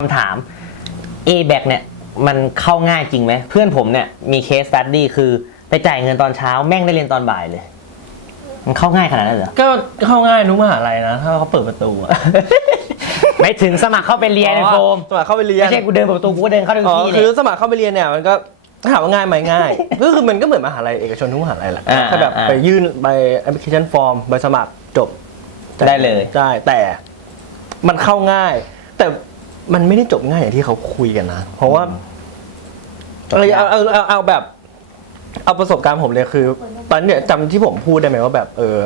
คำถาม a b a c เนี่ยมันเข้าง่ายจริงไหม เพื่อนผมเนี่ยมีเคสสตัดดี้คือไปจ่ายเงินตอนเช้าแม่งได้เรียนตอนบ่ายเลย มันเข้าง่ายขนาดนั้นเหรอ ก็เข้าง่ายนุ้มหาลัยนะ ถ้าเขาเปิดประตูอะ ไม่ถึงสมัครเข้าไปเรียนในโฟมสมัครเข้าไปเรียนไม่ใช่กูเดินเปิดประตูกูก็เดินเข้าทุกอ๋อที่คืเนี่อยสมัครเข้าไปเรียนเนี่ยมันก็ถามว่าง่ายไหมง่าย ก็คือมันก็เหมือนมหาลัยเอกชนทุกมหาลัยแหละอ่าถ้าแบบอ่าไปยื่นใบแอปพลิเคชันฟอร์มใบสมัครจบได้เลย ได้แต่มันเข้าง่าย แต่ มันไม่ได้จบง่ายอย่างที่เขาคุยกันนะ เพราะว่าจบยากเอาเอาเอาเอาแบบ เอาประสบการณ์ผมเลยคือ ตอนเนี้ยจำที่ผมพูดได้ไหมว่าแบบเออ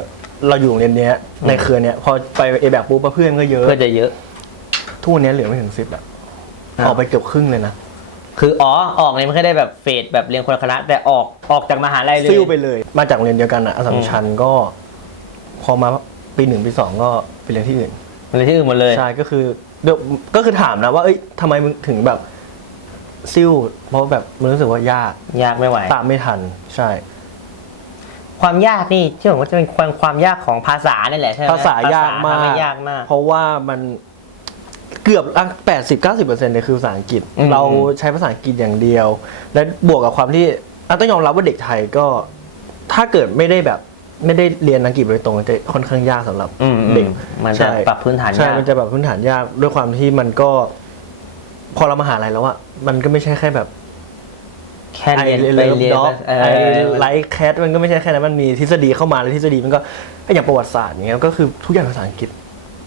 เราอยู่โรงเรียนเนี้ย ในเครือเนี้ยพอไปเอแบบปุ๊บเพื่อนก็เยอะก็จะเยอะ ทุกวันนี้เหลือไม่ถึงสิบอะอ้าวออกไปเกือบครึ่งเลยนะ คืออ๋อออกเนี่ยไม่ค่อยได้แบบเฟดแบบเรียนคนละคณะ แต่ออกออกจากมหาลัยเลยซิ่วไปเลย มาจากโรงเรียนเดียวกันอะอสสัมชัญก็ พอมาปีหนึ่งปีสองก็ไปเรียนที่อื่นมันเลยที่อื่นหมดเลยใช่ก็คือ เดี๋ยวก็คือถามนะว่าเอ้ยทำไมมึงถึงแบบซิ่วเพราะว่าแบบมันรู้สึกว่ายากยากไม่ไหว ตามไม่ทัน ใช่ ความยากนี่ที่ผมว่าจะเป็นความความยากของภาษานี่แหละใช่ไหมภาษายากมาก ภษทำให้ยากมาก เพราะว่ามันเกือบแปดสิบเก้าสิบเปอร์เซ็นต์เลยคือภาษาอังกฤษ อืม เราใช้ภาษาอังกฤษอย่างเดียว และบวกกับความที่อะต้องยอมรับว่าเด็กไทยก็ ถ้าเกิดไม่ได้แบบ ไม่ได้เรียนอังกฤษโดยตรงจะค่อนข้างยากสำหรับอืมอืมเด็กมันจะใช่ปรับพื้นฐานใช่ยาก มันจะแบบพื้นฐานยากด้วยความที่มันก็ พอเรามาหาอะไรแล้วอะมันก็ไม่ใช่แค่แบบ แค่ไอเรียนเลไปฟเรียนด็อกเอไออไลท์แคทมันก็ไม่ใช่แค่นั้นมันมีทฤษฎีเข้ามาแล้วทฤษฎีมันก็อย่างประวัติศาสตร์อย่างเงี้ยก็คือทุกอย่างภาษาอังกฤษ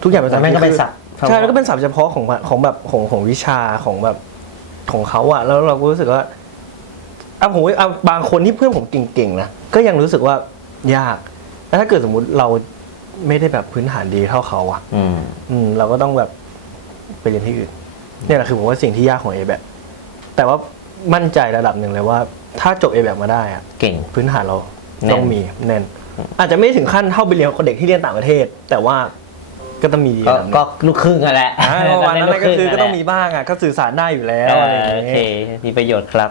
ทุกอย่างภาษาแต่อังแม่งกฤษก็เป็นคือศัพท์ใช่แล้วก็เป็นศัพท์เฉพาะของของแบบของของวิชาของแบบของเขาอะแล้วเราก็รู้สึกว่าเอาผมเอาบางคนที่เพื่อนผมเก่งๆนะก็ยังรู้สึกว่า ยากแล้วถ้าเกิดสมมุติเราไม่ได้แบบพื้นฐานดีเท่าเขาอะอืม อืม เราก็ต้องแบบไปเรียนที่อื่น เนี่ยแหละคือผมว่าสิ่งที่ยากของ A แบบแต่ว่ามั่นใจระดับหนึ่งเลยว่า ถ้าจบ A แบบมาได้อะเก่ง พื้นฐานเราแน่น ต้องมีแน่น อาจจะไม่ถึงขั้นเท่าไปเรียนกับเด็กที่เรียนต่างประเทศ แต่ว่าก็ต้องมีดีก็ระดับหนึ่งก็ลูกครึ่งกันแหละอ่าประมาณนั้นลูก็คือรึ่ก็ต้องมีแหละบ้างอะก็สื่อสารได้อยู่แล้วเออะไรออย่างโอเค เงี้ยมีประโยชน์ครับ